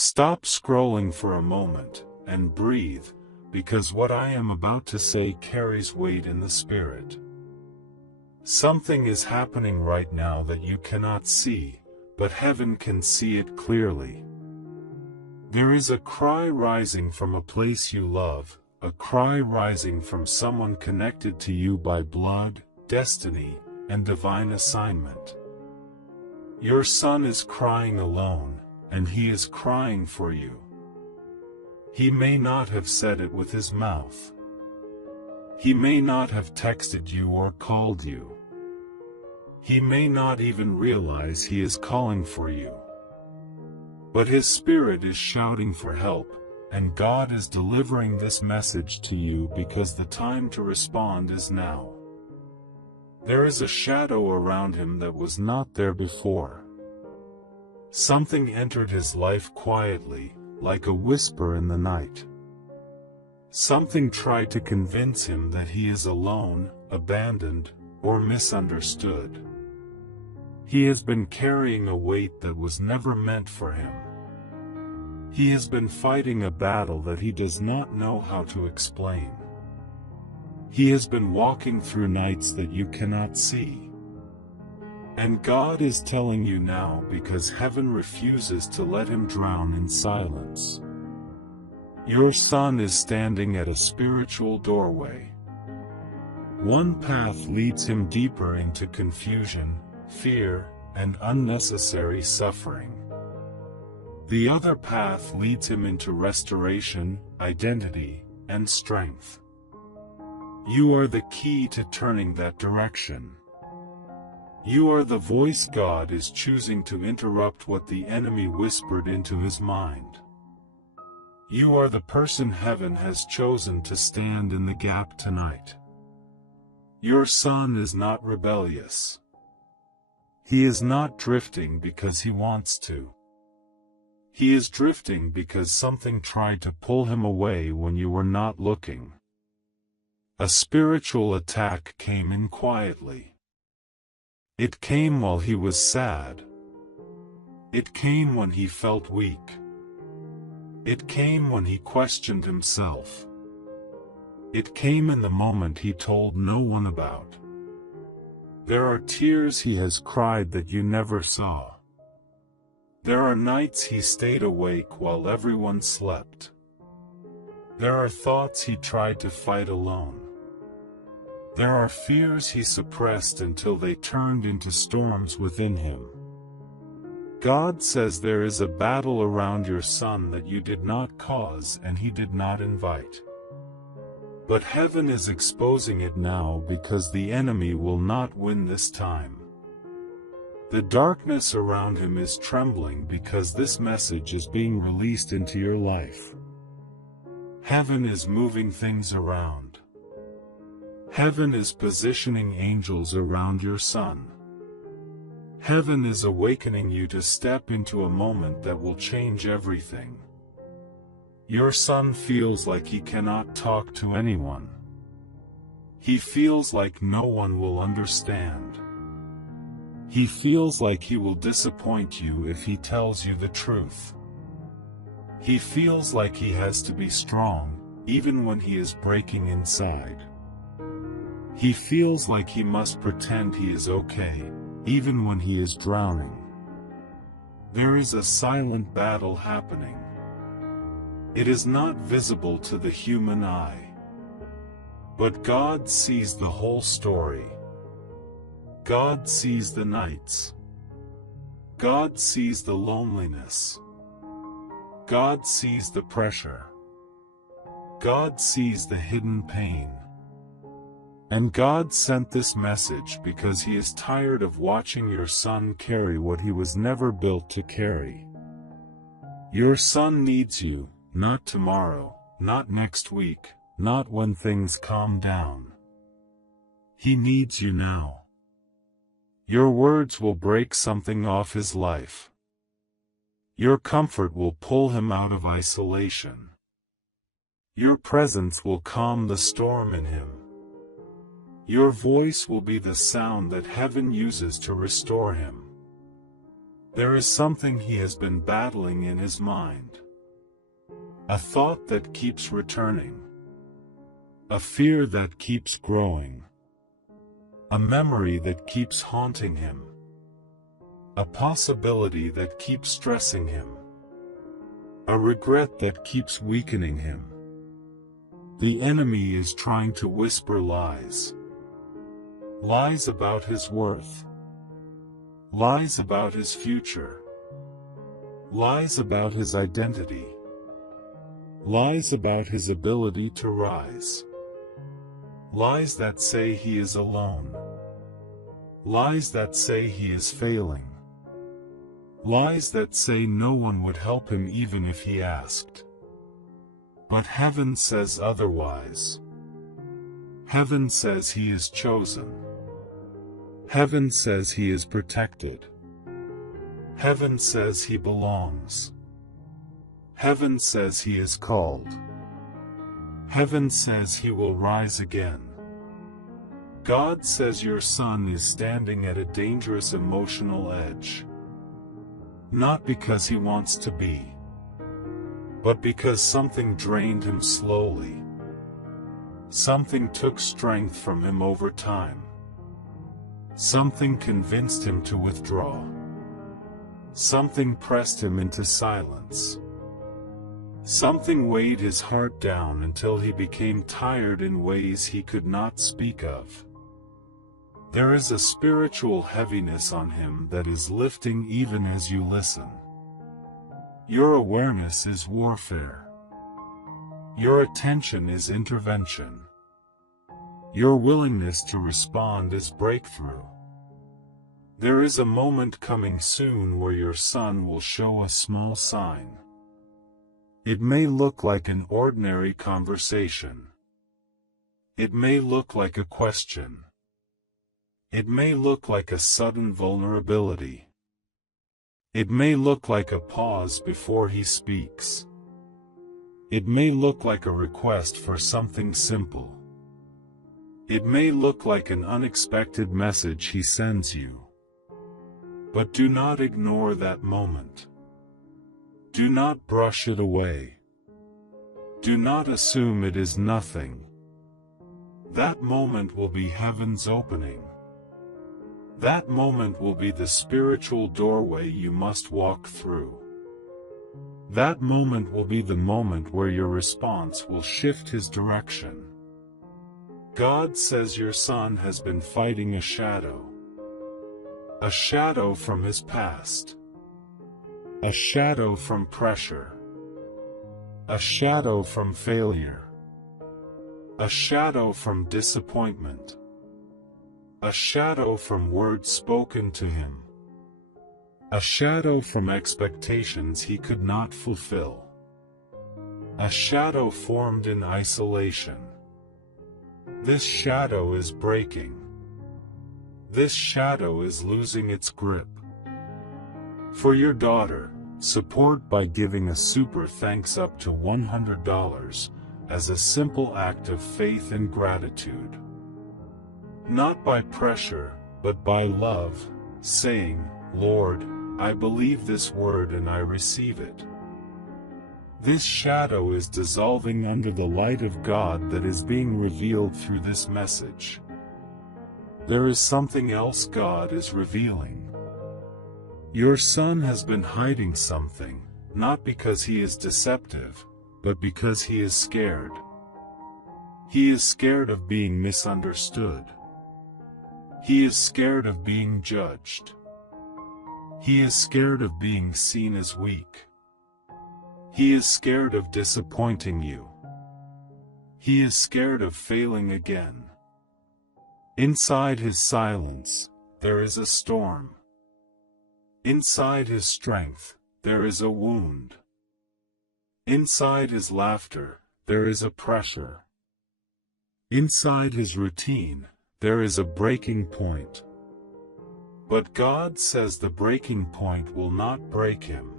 Stop scrolling for a moment, and breathe, because what I am about to say carries weight in the spirit. Something is happening right now that you cannot see, but heaven can see it clearly. There is a cry rising from a place you love, a cry rising from someone connected to you by blood, destiny, and divine assignment. Your son is crying alone, and he is crying for you. He may not have said it with his mouth. He may not have texted you or called you. He may not even realize he is calling for you. But his spirit is shouting for help, and God is delivering this message to you because the time to respond is now. There is a shadow around him that was not there before. Something entered his life quietly, like a whisper in the night. Something tried to convince him that he is alone, abandoned, or misunderstood. He has been carrying a weight that was never meant for him. He has been fighting a battle that he does not know how to explain. He has been walking through nights that you cannot see. And God is telling you now because heaven refuses to let him drown in silence. Your son is standing at a spiritual doorway. One path leads him deeper into confusion, fear, and unnecessary suffering. The other path leads him into restoration, identity, and strength. You are the key to turning that direction. You are the voice God is choosing to interrupt what the enemy whispered into his mind. You are the person heaven has chosen to stand in the gap tonight. Your son is not rebellious. He is not drifting because he wants to. He is drifting because something tried to pull him away when you were not looking. A spiritual attack came in quietly. It came while he was sad. It came when he felt weak. It came when he questioned himself. It came in the moment he told no one about. There are tears he has cried that you never saw. There are nights he stayed awake while everyone slept. There are thoughts he tried to fight alone. There are fears he suppressed until they turned into storms within him. God says there is a battle around your son that you did not cause and he did not invite. But heaven is exposing it now because the enemy will not win this time. The darkness around him is trembling because this message is being released into your life. Heaven is moving things around. Heaven is positioning angels around your son. Heaven is awakening you to step into a moment that will change everything. Your son feels like he cannot talk to anyone. He feels like no one will understand. He feels like he will disappoint you if he tells you the truth. He feels like he has to be strong, even when he is breaking inside. He feels like he must pretend he is okay, even when he is drowning. There is a silent battle happening. It is not visible to the human eye. But God sees the whole story. God sees the nights. God sees the loneliness. God sees the pressure. God sees the hidden pain. And God sent this message because He is tired of watching your son carry what he was never built to carry. Your son needs you, not tomorrow, not next week, not when things calm down. He needs you now. Your words will break something off his life. Your comfort will pull him out of isolation. Your presence will calm the storm in him. Your voice will be the sound that heaven uses to restore him. There is something he has been battling in his mind. A thought that keeps returning. A fear that keeps growing. A memory that keeps haunting him. A possibility that keeps stressing him. A regret that keeps weakening him. The enemy is trying to whisper lies. Lies about his worth. Lies about his future. Lies about his identity. Lies about his ability to rise. Lies that say he is alone. Lies that say he is failing. Lies that say no one would help him even if he asked. But heaven says otherwise. Heaven says he is chosen. Heaven says he is protected. Heaven says he belongs. Heaven says he is called. Heaven says he will rise again. God says your son is standing at a dangerous emotional edge. Not because he wants to be, but because something drained him slowly. Something took strength from him over time. Something convinced him to withdraw. Something pressed him into silence. Something weighed his heart down until he became tired in ways he could not speak of. There is a spiritual heaviness on him that is lifting even as you listen. Your awareness is warfare. Your attention is intervention. Your willingness to respond is breakthrough. There is a moment coming soon where your son will show a small sign. It may look like an ordinary conversation. It may look like a question. It may look like a sudden vulnerability. It may look like a pause before he speaks. It may look like a request for something simple. It may look like an unexpected message he sends you. But do not ignore that moment. Do not brush it away. Do not assume it is nothing. That moment will be heaven's opening. That moment will be the spiritual doorway you must walk through. That moment will be the moment where your response will shift his direction. God says your son has been fighting a shadow. A shadow from his past. A shadow from pressure. A shadow from failure. A shadow from disappointment. A shadow from words spoken to him. A shadow from expectations he could not fulfill. A shadow formed in isolation. This shadow is breaking. This shadow is losing its grip. For your daughter, support by giving a super thanks up to $100 as a simple act of faith and gratitude. Not by pressure, but by love, saying, Lord, I believe this word and I receive it. This shadow is dissolving under the light of God that is being revealed through this message. There is something else God is revealing. Your son has been hiding something, not because he is deceptive, but because he is scared. He is scared of being misunderstood. He is scared of being judged. He is scared of being seen as weak. He is scared of disappointing you. He is scared of failing again. Inside his silence, there is a storm. Inside his strength, there is a wound. Inside his laughter, there is a pressure. Inside his routine, there is a breaking point. But God says the breaking point will not break him.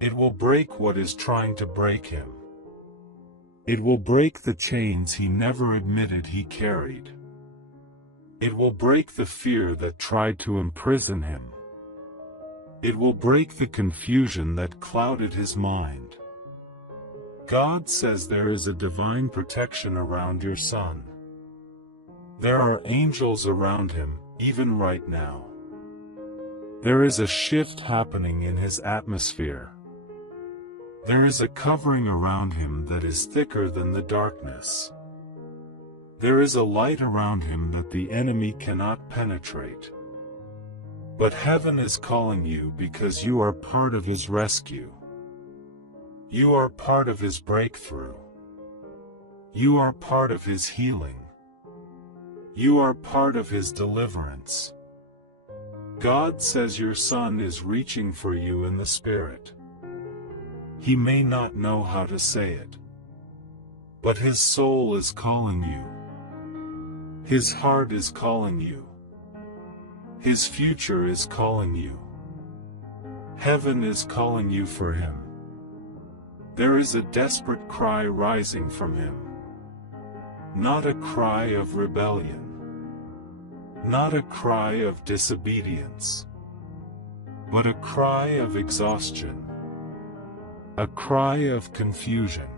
It will break what is trying to break him. It will break the chains he never admitted he carried. It will break the fear that tried to imprison him. It will break the confusion that clouded his mind. God says there is a divine protection around your son. There are angels around him, even right now. There is a shift happening in his atmosphere. There is a covering around him that is thicker than the darkness. There is a light around him that the enemy cannot penetrate. But heaven is calling you because you are part of his rescue. You are part of his breakthrough. You are part of his healing. You are part of his deliverance. God says your son is reaching for you in the Spirit. He may not know how to say it, but his soul is calling you. His heart is calling you. His future is calling you. Heaven is calling you for him. There is a desperate cry rising from him. Not a cry of rebellion. Not a cry of disobedience. But a cry of exhaustion. A cry of confusion.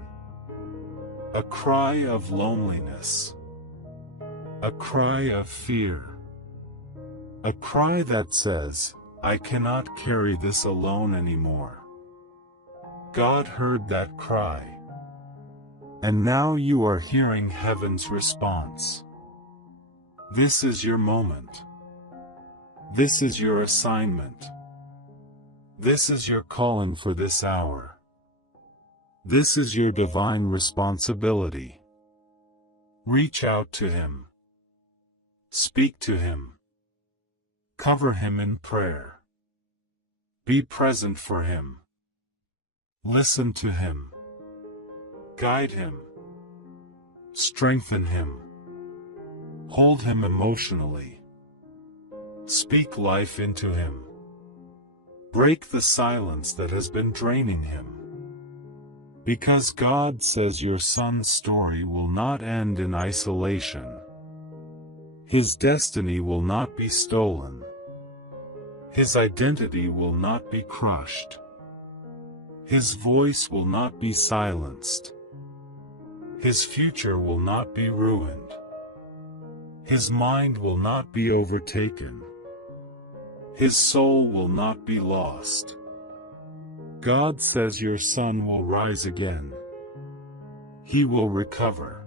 A cry of loneliness. A cry of fear. A cry that says, I cannot carry this alone anymore. God heard that cry. And now you are hearing heaven's response. This is your moment. This is your assignment. This is your calling for this hour. This is your divine responsibility. Reach out to him. Speak to him. Cover him in prayer. Be present for him. Listen to him. Guide him. Strengthen him. Hold him emotionally. Speak life into him. Break the silence that has been draining him. Because God says your son's story will not end in isolation. His destiny will not be stolen. His identity will not be crushed. His voice will not be silenced. His future will not be ruined. His mind will not be overtaken. His soul will not be lost. God says your son will rise again. He will recover.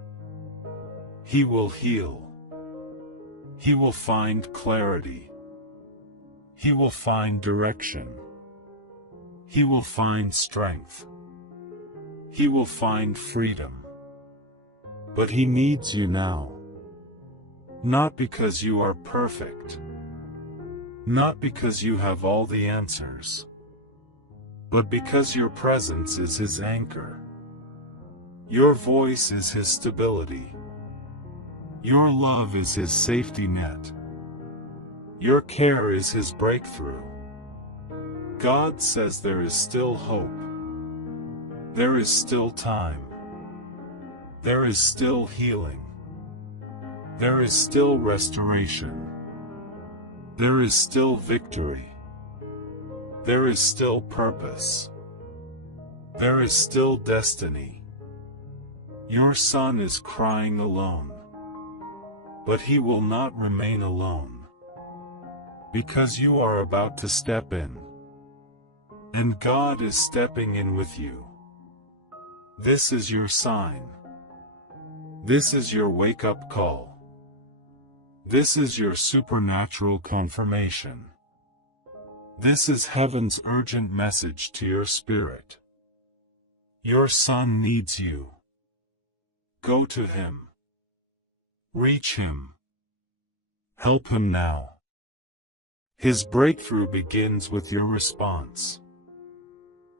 He will heal. He will find clarity. He will find direction. He will find strength. He will find freedom. But he needs you now. Not because you are perfect. Not because you have all the answers. But because your presence is his anchor. Your voice is his stability. Your love is his safety net. Your care is his breakthrough. God says there is still hope. There is still time. There is still healing. There is still restoration. There is still victory. There is still purpose. There is still destiny. Your son is crying alone. But he will not remain alone. Because you are about to step in. And God is stepping in with you. This is your sign. This is your wake-up call. This is your supernatural confirmation. This is heaven's urgent message to your spirit. Your son needs you. Go to him. Reach him. Help him now. His breakthrough begins with your response.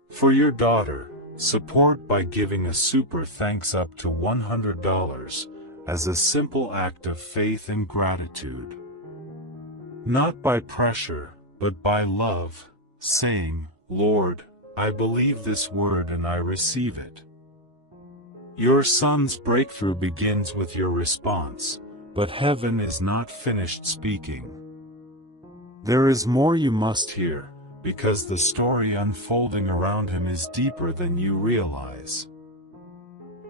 For your daughter, support by giving a super thanks up to $100 as a simple act of faith and gratitude. Not by pressure, but by love, saying, Lord, I believe this word and I receive it. Your son's breakthrough begins with your response, but heaven is not finished speaking. There is more you must hear, because the story unfolding around him is deeper than you realize.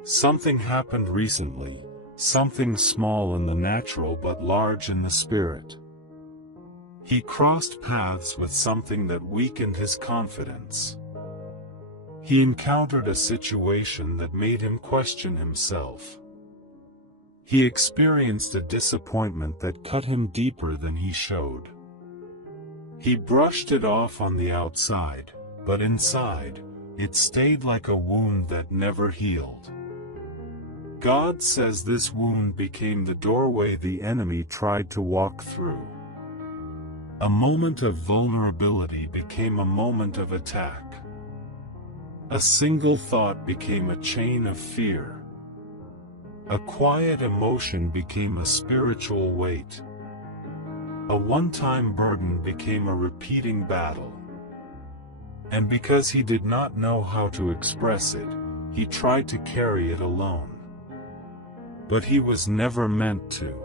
Something happened recently, something small in the natural but large in the spirit. He crossed paths with something that weakened his confidence. He encountered a situation that made him question himself. He experienced a disappointment that cut him deeper than he showed. He brushed it off on the outside, but inside, it stayed like a wound that never healed. God says this wound became the doorway the enemy tried to walk through. A moment of vulnerability became a moment of attack. A single thought became a chain of fear. A quiet emotion became a spiritual weight. A one-time burden became a repeating battle. And because he did not know how to express it, he tried to carry it alone. But he was never meant to.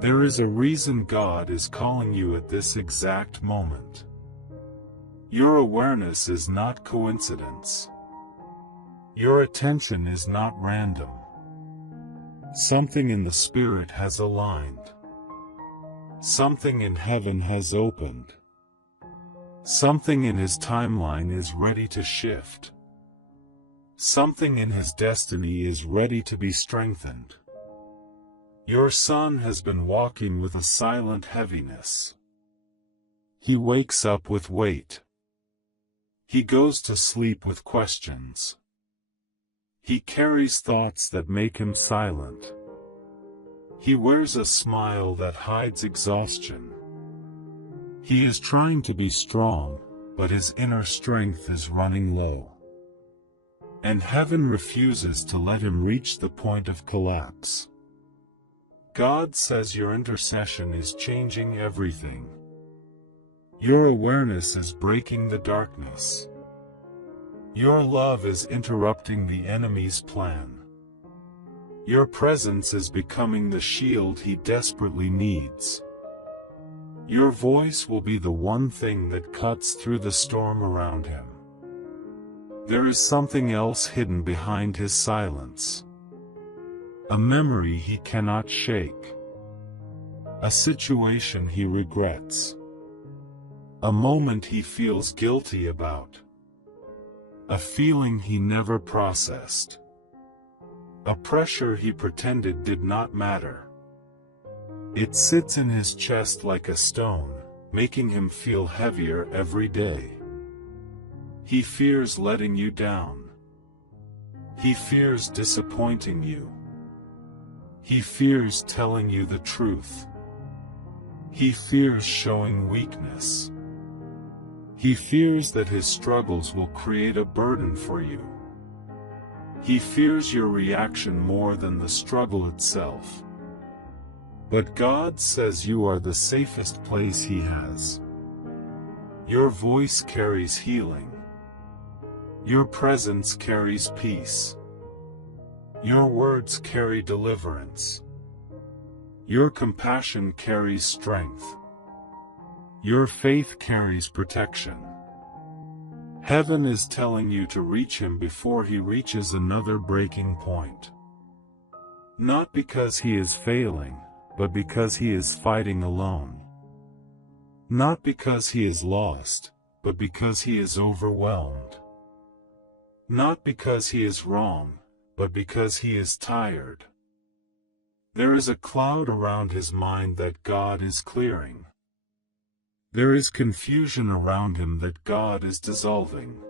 There is a reason God is calling you at this exact moment. Your awareness is not coincidence. Your attention is not random. Something in the spirit has aligned. Something in heaven has opened. Something in his timeline is ready to shift. Something in his destiny is ready to be strengthened. Your son has been walking with a silent heaviness. He wakes up with weight. He goes to sleep with questions. He carries thoughts that make him silent. He wears a smile that hides exhaustion. He is trying to be strong, but his inner strength is running low. And heaven refuses to let him reach the point of collapse. God says your intercession is changing everything. Your awareness is breaking the darkness. Your love is interrupting the enemy's plan. Your presence is becoming the shield he desperately needs. Your voice will be the one thing that cuts through the storm around him. There is something else hidden behind his silence. A memory he cannot shake. A situation he regrets. A moment he feels guilty about. A feeling he never processed. A pressure he pretended did not matter. It sits in his chest like a stone, making him feel heavier every day. He fears letting you down. He fears disappointing you. He fears telling you the truth. He fears showing weakness. He fears that his struggles will create a burden for you. He fears your reaction more than the struggle itself. But God says you are the safest place he has. Your voice carries healing. Your presence carries peace. Your words carry deliverance. Your compassion carries strength. Your faith carries protection. Heaven is telling you to reach him before he reaches another breaking point. Not because he is failing, but because he is fighting alone. Not because he is lost, but because he is overwhelmed. Not because he is wrong, but because he is tired. There is a cloud around his mind that God is clearing. There is confusion around him that God is dissolving.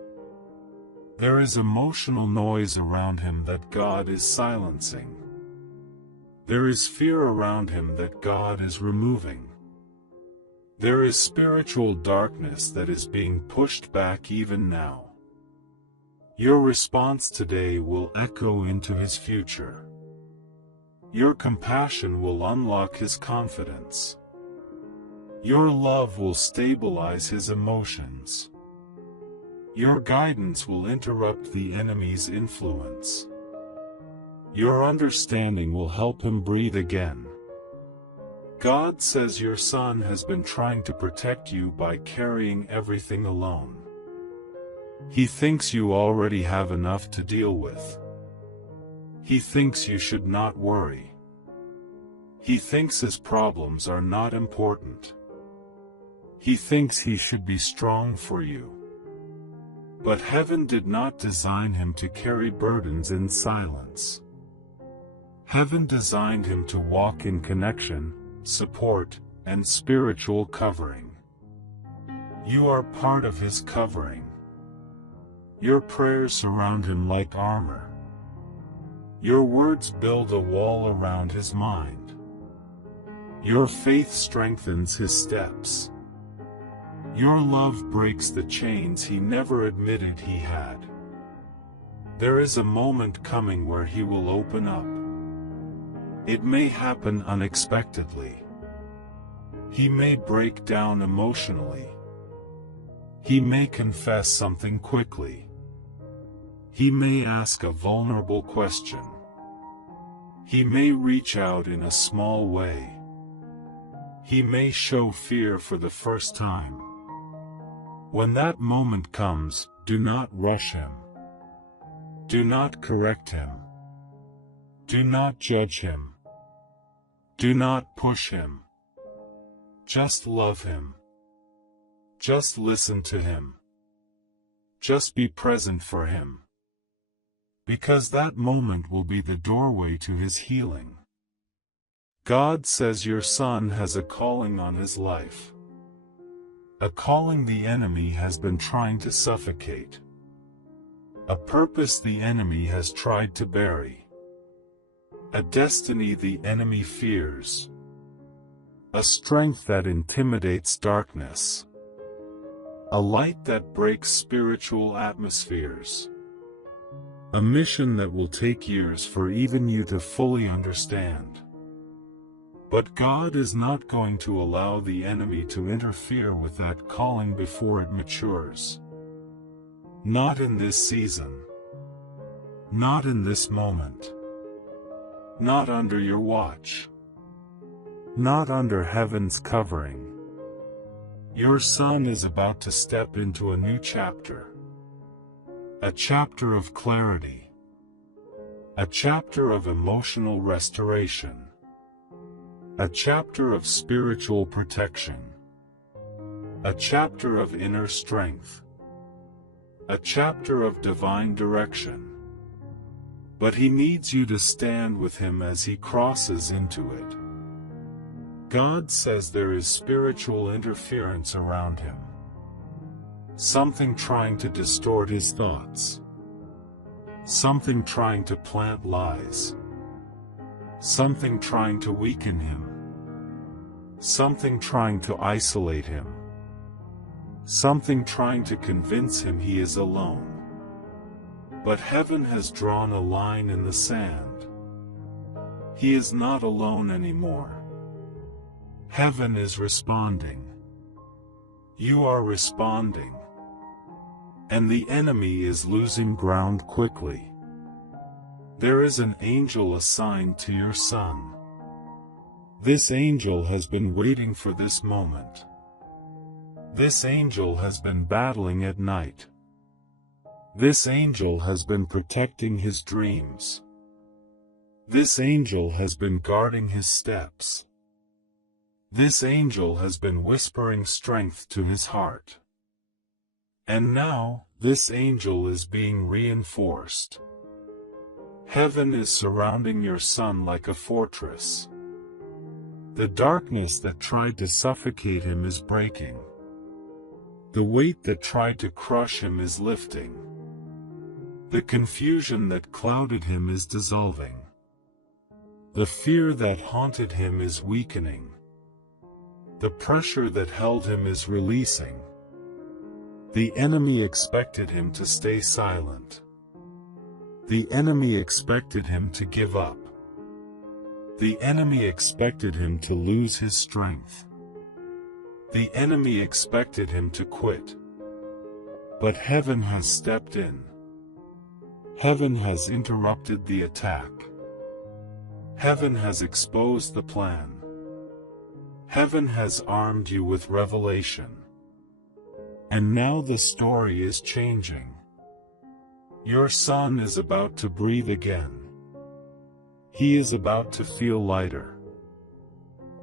There is emotional noise around him that God is silencing. There is fear around him that God is removing. There is spiritual darkness that is being pushed back even now. Your response today will echo into his future. Your compassion will unlock his confidence. Your love will stabilize his emotions. Your guidance will interrupt the enemy's influence. Your understanding will help him breathe again. God says your son has been trying to protect you by carrying everything alone. He thinks you already have enough to deal with. He thinks you should not worry. He thinks his problems are not important. He thinks he should be strong for you. But heaven did not design him to carry burdens in silence. Heaven designed him to walk in connection, support, and spiritual covering. You are part of his covering. Your prayers surround him like armor. Your words build a wall around his mind. Your faith strengthens his steps. Your love breaks the chains he never admitted he had. There is a moment coming where he will open up. It may happen unexpectedly. He may break down emotionally. He may confess something quickly. He may ask a vulnerable question. He may reach out in a small way. He may show fear for the first time. When that moment comes, do not rush him. Do not correct him. Do not judge him. Do not push him. Just love him. Just listen to him. Just be present for him. Because that moment will be the doorway to his healing. God says your son has a calling on his life. A calling the enemy has been trying to suffocate. A purpose the enemy has tried to bury. A destiny the enemy fears. A strength that intimidates darkness. A light that breaks spiritual atmospheres. A mission that will take years for even you to fully understand. But God is not going to allow the enemy to interfere with that calling before it matures. Not in this season. Not in this moment. Not under your watch. Not under heaven's covering. Your son is about to step into a new chapter. A chapter of clarity. A chapter of emotional restoration. A chapter of spiritual protection. A chapter of inner strength. A chapter of divine direction. But he needs you to stand with him as he crosses into it. God says there is spiritual interference around him. Something trying to distort his thoughts. Something trying to plant lies. Something trying to weaken him. Something trying to isolate him. Something trying to convince him he is alone. But heaven has drawn a line in the sand. He is not alone anymore. Heaven is responding. You are responding. And the enemy is losing ground quickly. There is an angel assigned to your son. This angel has been waiting for this moment. This angel has been battling at night. This angel has been protecting his dreams. This angel has been guarding his steps. This angel has been whispering strength to his heart. And now, this angel is being reinforced. Heaven is surrounding your son like a fortress. The darkness that tried to suffocate him is breaking. The weight that tried to crush him is lifting. The confusion that clouded him is dissolving. The fear that haunted him is weakening. The pressure that held him is releasing. The enemy expected him to stay silent. The enemy expected him to give up. The enemy expected him to lose his strength. The enemy expected him to quit. But heaven has stepped in. Heaven has interrupted the attack. Heaven has exposed the plan. Heaven has armed you with revelation. And now the story is changing. Your son is about to breathe again. He is about to feel lighter.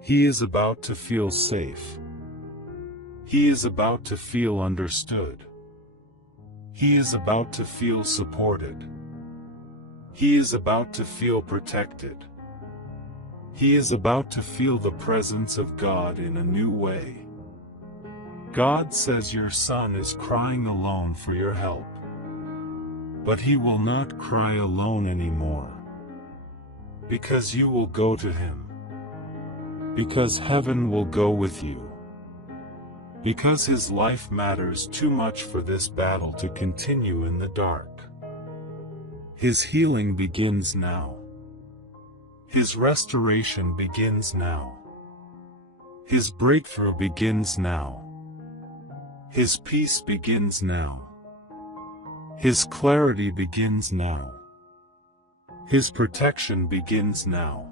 He is about to feel safe. He is about to feel understood. He is about to feel supported. He is about to feel protected. He is about to feel the presence of God in a new way. God says your son is crying alone for your help. But he will not cry alone anymore. Because you will go to him. Because heaven will go with you. Because his life matters too much for this battle to continue in the dark. His healing begins now. His restoration begins now. His breakthrough begins now. His peace begins now. His clarity begins now. His protection begins now.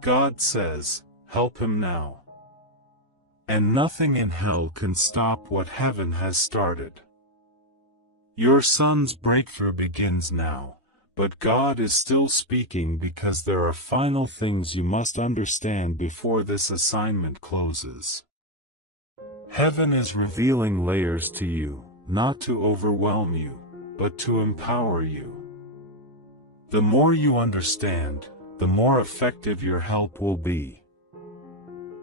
God says, help him now. And nothing in hell can stop what heaven has started. Your son's breakthrough begins now, but God is still speaking because there are final things you must understand before this assignment closes. Heaven is revealing layers to you, not to overwhelm you, but to empower you. The more you understand, the more effective your help will be.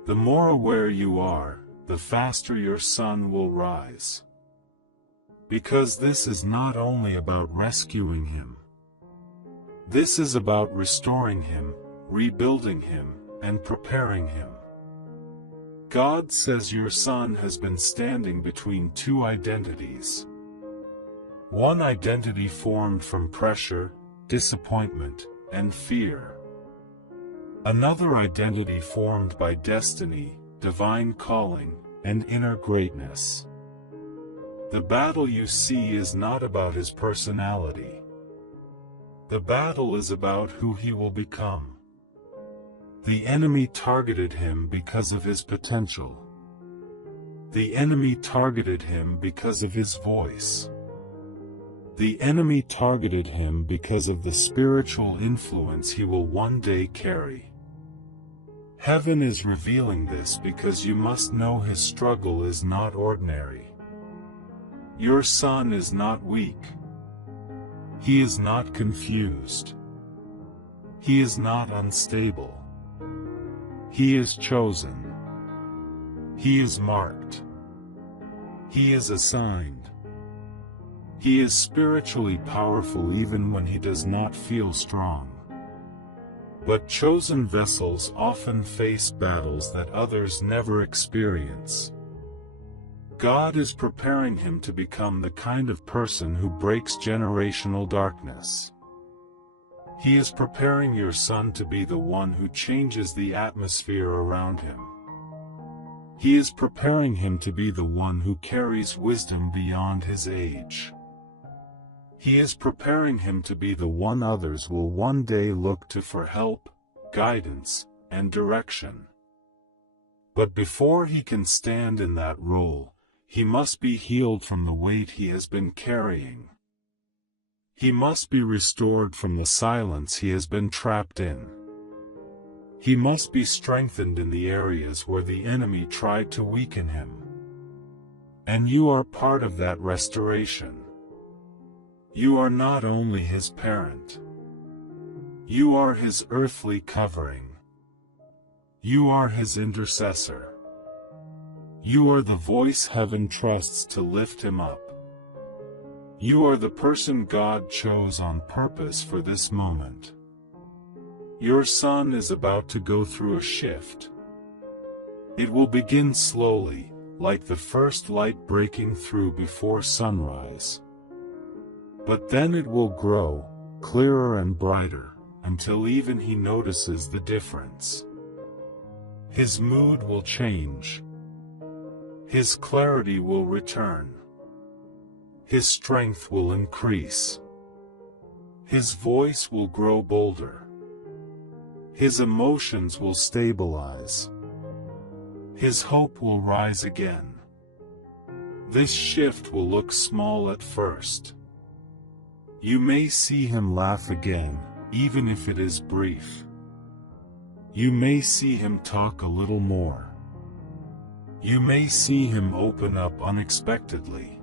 The more aware you are, the faster your son will rise. Because this is not only about rescuing him. This is about restoring him, rebuilding him, and preparing him. God says your son has been standing between two identities. One identity formed from pressure, disappointment, and fear. Another identity formed by destiny, divine calling, and inner greatness. The battle you see is not about his personality. The battle is about who he will become. The enemy targeted him because of his potential. The enemy targeted him because of his voice. The enemy targeted him because of the spiritual influence he will one day carry. Heaven is revealing this because you must know his struggle is not ordinary. Your son is not weak. He is not confused. He is not unstable. He is chosen. He is marked. He is assigned. He is spiritually powerful even when he does not feel strong. But chosen vessels often face battles that others never experience. God is preparing him to become the kind of person who breaks generational darkness. He is preparing your son to be the one who changes the atmosphere around him. He is preparing him to be the one who carries wisdom beyond his age. He is preparing him to be the one others will one day look to for help, guidance, and direction. But before he can stand in that role, he must be healed from the weight he has been carrying. He must be restored from the silence he has been trapped in. He must be strengthened in the areas where the enemy tried to weaken him. And you are part of that restoration. You are not only his parent. You are his earthly covering. You are his intercessor. You are the voice heaven trusts to lift him up. You are the person God chose on purpose for this moment. Your son is about to go through a shift. It will begin slowly, like the first light breaking through before sunrise. But then it will grow, clearer and brighter, until even he notices the difference. His mood will change. His clarity will return. His strength will increase. His voice will grow bolder. His emotions will stabilize. His hope will rise again. This shift will look small at first. You may see him laugh again, even if it is brief. You may see him talk a little more. You may see him open up unexpectedly.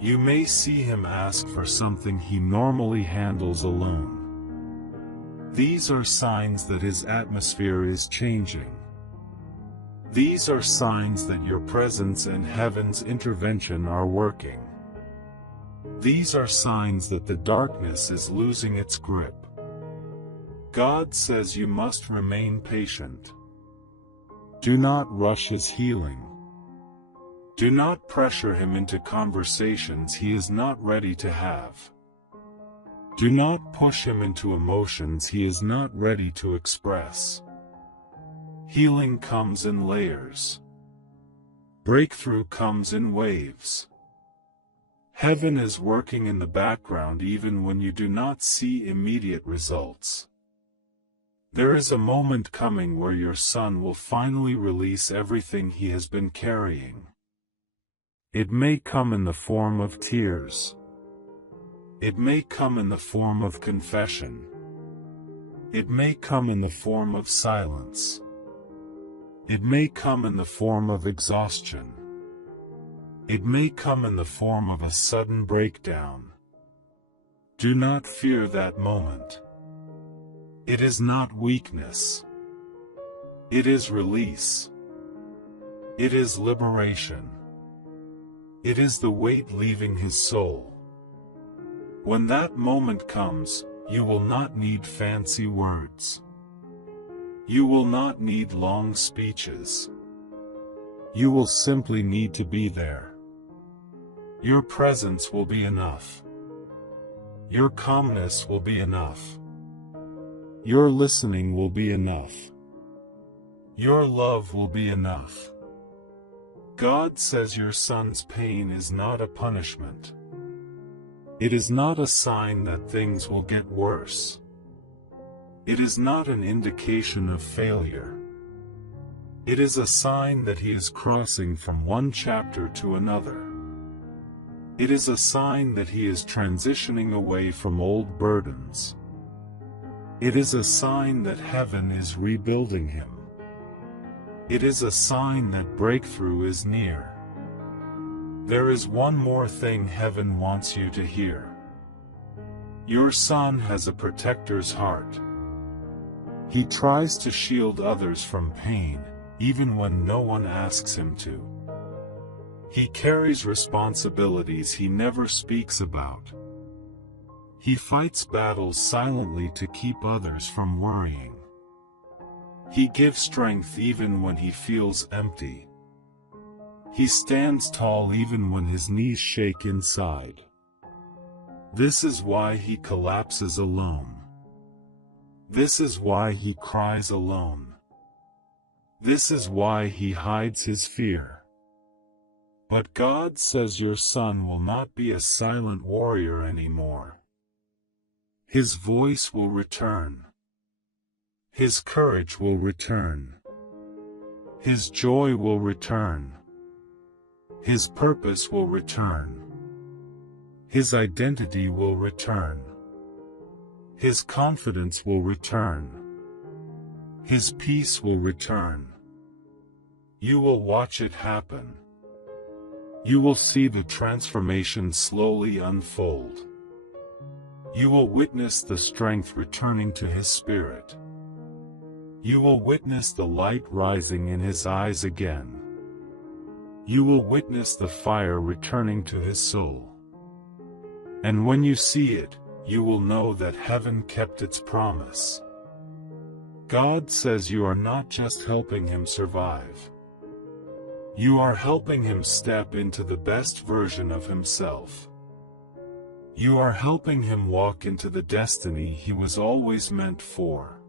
You may see him ask for something he normally handles alone. These are signs that his atmosphere is changing. These are signs that your presence and heaven's intervention are working. These are signs that the darkness is losing its grip. God says you must remain patient. Do not rush his healing. Do not pressure him into conversations he is not ready to have. Do not push him into emotions he is not ready to express. Healing comes in layers. Breakthrough comes in waves. Heaven is working in the background even when you do not see immediate results. There is a moment coming where your son will finally release everything he has been carrying. It may come in the form of tears. It may come in the form of confession. It may come in the form of silence. It may come in the form of exhaustion. It may come in the form of a sudden breakdown. Do not fear that moment. It is not weakness. It is release. It is liberation. It is the weight leaving his soul. When that moment comes, you will not need fancy words. You will not need long speeches. You will simply need to be there. Your presence will be enough. Your calmness will be enough. Your listening will be enough. Your love will be enough. God says your son's pain is not a punishment. It is not a sign that things will get worse. It is not an indication of failure. It is a sign that he is crossing from one chapter to another. It is a sign that he is transitioning away from old burdens. It is a sign that heaven is rebuilding him. It is a sign that breakthrough is near. There is one more thing heaven wants you to hear. Your son has a protector's heart. He tries to shield others from pain, even when no one asks him to. He carries responsibilities he never speaks about. He fights battles silently to keep others from worrying. He gives strength even when he feels empty. He stands tall even when his knees shake inside. This is why he collapses alone. This is why he cries alone. This is why he hides his fear. But God says your son will not be a silent warrior anymore. His voice will return. His courage will return. His joy will return. His purpose will return. His identity will return. His confidence will return. His peace will return. You will watch it happen. You will see the transformation slowly unfold. You will witness the strength returning to his spirit. You will witness the light rising in his eyes again. You will witness the fire returning to his soul. And when you see it, you will know that heaven kept its promise. God says you are not just helping him survive. You are helping him step into the best version of himself. You are helping him walk into the destiny he was always meant for.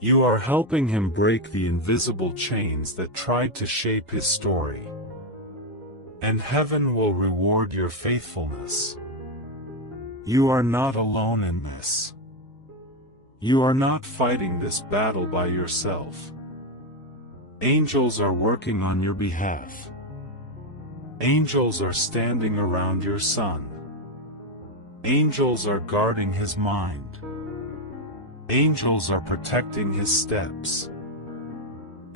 You are helping him break the invisible chains that tried to shape his story. And heaven will reward your faithfulness. You are not alone in this. You are not fighting this battle by yourself. Angels are working on your behalf. Angels are standing around your son. Angels are guarding his mind. Angels are protecting his steps.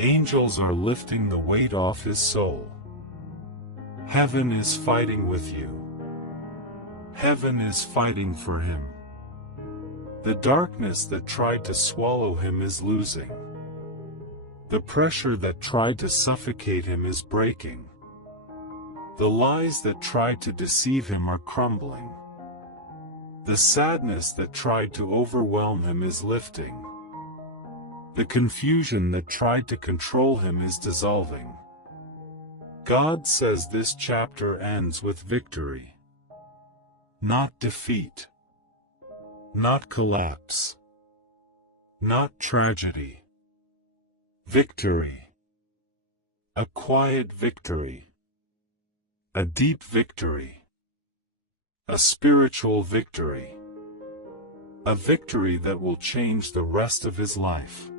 Angels are lifting the weight off his soul. Heaven is fighting with you. Heaven is fighting for him. The darkness that tried to swallow him is losing. The pressure that tried to suffocate him is breaking. The lies that tried to deceive him are crumbling. The sadness that tried to overwhelm him is lifting. The confusion that tried to control him is dissolving. God says this chapter ends with victory. Not defeat. Not collapse. Not tragedy. Victory. A quiet victory. A deep victory. A spiritual victory. A victory that will change the rest of his life.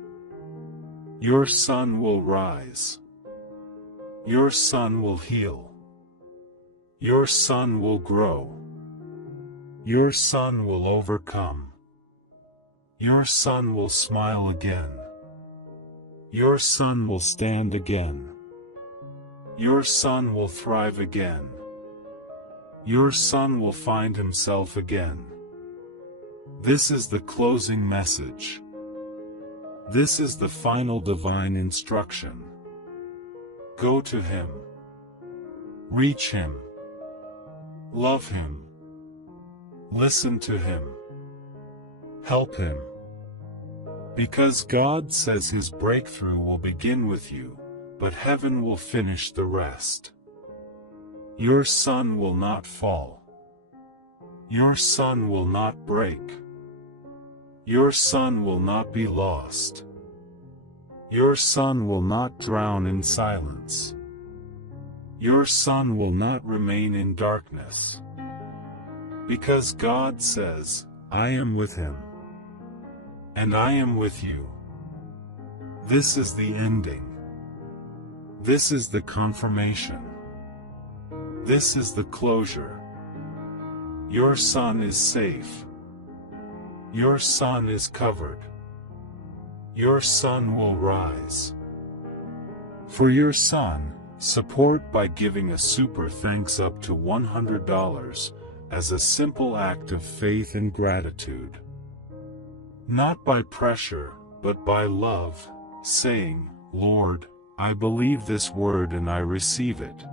Your son will rise. Your son will heal. Your son will grow. Your son will overcome. Your son will smile again. Your son will stand again. Your son will thrive again. Your son will find himself again. This is the closing message. This is the final divine instruction. Go to him. Reach him. Love him. Listen to him. Help him. Because God says his breakthrough will begin with you, but heaven will finish the rest. Your son will not fall. Your son will not break. Your son will not be lost. Your son will not drown in silence. Your son will not remain in darkness. Because God says, I am with him. And I am with you. This is the ending. This is the confirmation. This is the closure. Your son is safe. Your son is covered. Your son will rise. For your son, support by giving a super thanks up to $100 as a simple act of faith and gratitude. Not by pressure, but by love, saying, Lord, I believe this word and I receive it.